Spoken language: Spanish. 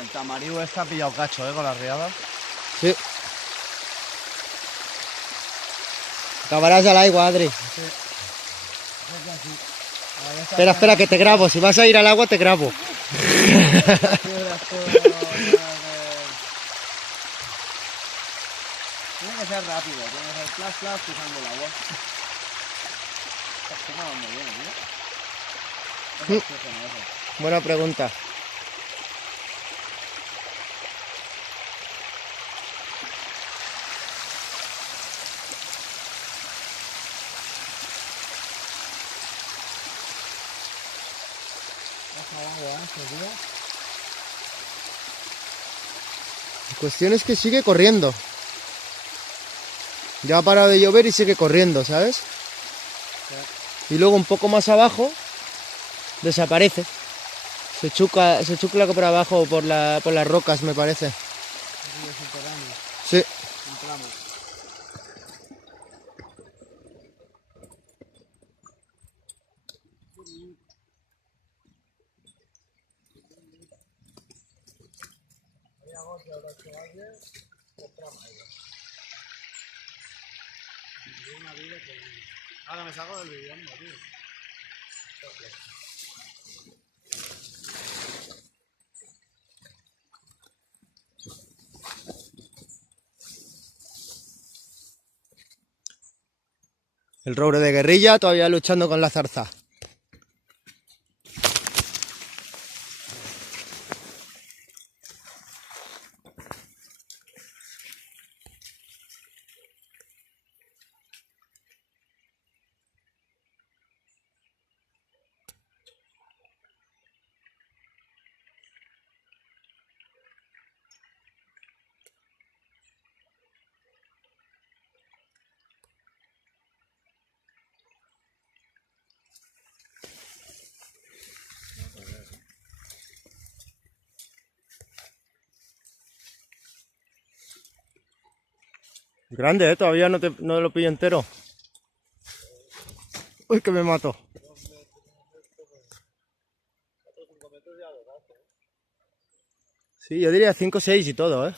El tamariu está pillado cacho, con las riadas. Sí. Acabarás al agua, Adri. Sí. Espera, espera, que te grabo. Si vas a ir al agua, te grabo. Tiene que ser rápido, tiene que ser flash flash pisando el agua. Está nadando bien, tío. ¿Qué oxígeno eso? Buena pregunta. La cuestión es que sigue corriendo. Ya ha parado de llover y sigue corriendo, ¿sabes? Y luego un poco más abajo desaparece. Se chucla por abajo por las rocas, me parece. Sí. Ahora me saco del vídeo, tío. El roure de guerrilla todavía luchando con la zarza. Grande, ¿eh? Todavía no lo pillo entero. Uy, que me mato. Sí, yo diría 5 o 6 y todo, ¿eh?